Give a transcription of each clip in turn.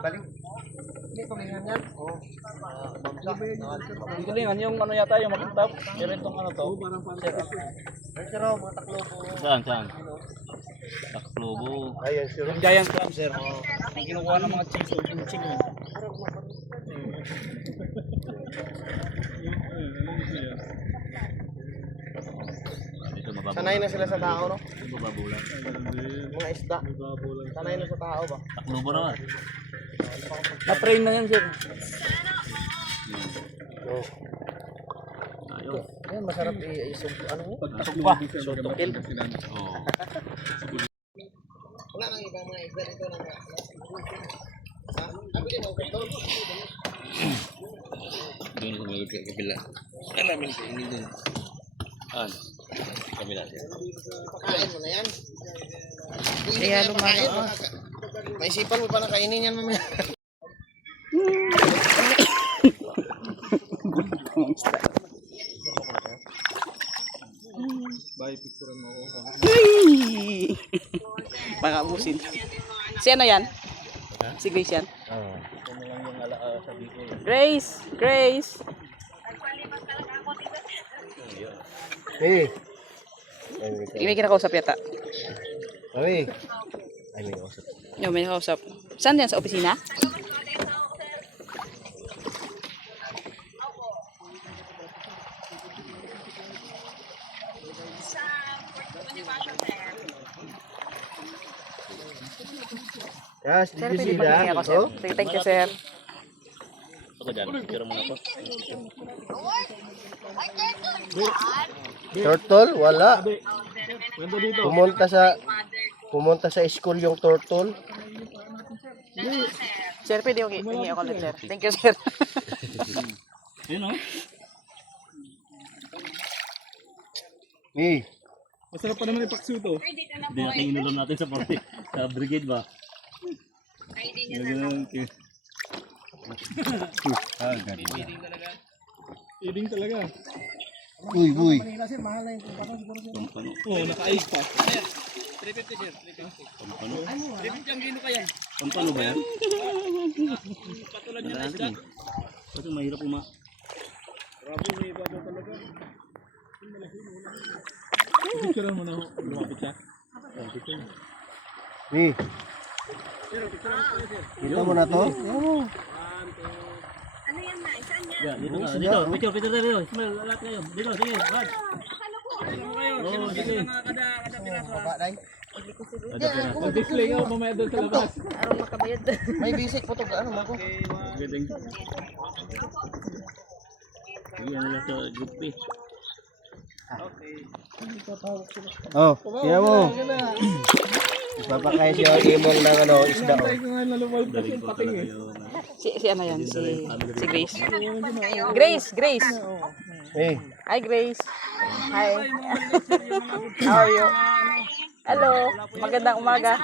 balik. Hindi tulingan yan. Oo. Hindi tulingan yung ano yata yung makintap. Pero itong ano to. Sir, mga taklobo. Saan? Taklobo. Ayan, sir. Yung giant crab sir. Kinukuha ng mga chicken. Sanay na sila sa tao, no? Babulan. Mga isda. Sanay na sa tao ba? Taklobo naman. Na-train na yan sir. Oo. Ayun. Ayan, masarap i-isog. Ano mo? Pagtukpa. Sutukil. Oo. Wala nang ibang mga isda dito na abili mo ito. Doon kumulog ka kabila. Ano namin kainin doon? Ano? Kabila siya. Pakain mo na yan. Kaya lumano. Maisipan mo pa na kainin yan mamaya. Bye, picturean mo ako. Pangabusin. Si ano yan? Si Grace yan? Oo. Ito na lang yung sabi ko. Grace! Hey. May kinakausap yata. Hey. Ay, may kausap. Yung may kinakausap. Saan yan? Sa opisina? Yes, Sir, did you pwede see ba that? ako, sir? Oh? Sige, thank you, sir. Saka dyan, picture mo na po. Turtle? Wala. Pumunta sa school yung turtle. Sir, pwede okay. Hingi ako ulit, sir. Thank you, sir. Yun o. Hey. Masarap pa naman ipaksu to. Hindi natin inulam natin sa party. Sa brigade ba? Iding talaga. Uy, uy. Oo, naka-age pa. Sir, 350 sir. 350. Pampano? 350 ang gino kaya. Pampano ba yan? Patulad niya na isda. Kasi mahirap uma. Grabe, may iba talaga. Picturean mo na ako. Lumapit siya. Hey. Kita mo na to? Oo. Yeah, dito na. Dito. Picture dito. Smile, lahat kayo. Dito, sige. Bad. Oo, sige. Baba, day. Mag-display ka mamaya doon sa labas. May basic po to. Ano mo ko? Galing. Sige, ano lang sa group eh. Oh, kaya mo. Papakain siya imong ng ano, isda. Oh. Daling ko talaga yun. Si ano yan? Si Grace. Grace! Hey. Hi, Grace. Hi. How are you? Hello. Magandang umaga.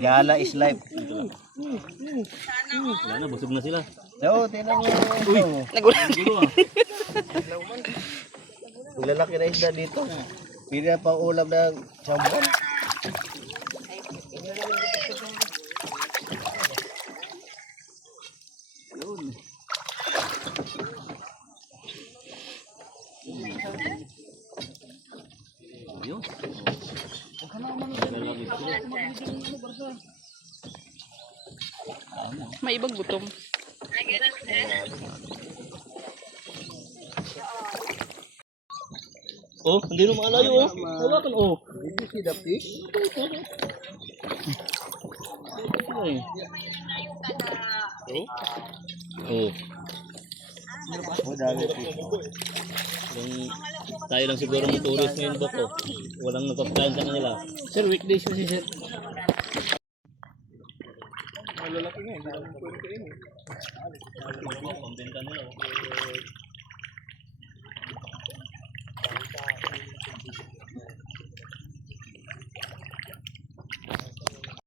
Gala is life. Wala na, busog na sila. So, tinan mo. Uy. Nagulat. Gulo ah. Ang lalaki na isda dito. Pili na pang ulam ng sambuan. Ayun. May ibang gutom. Oh, hindi naman malayo oh. Hawakan oh. Did you see the fish? Ay. Oh. Oh, dami fish. Yung tayo lang siguro ng tourist ngayon bako. Walang nagpapakain sa kanila. Sir, weekdays kasi sir. Malalaki nga, hindi naman pwede kainin. Pambenta nila.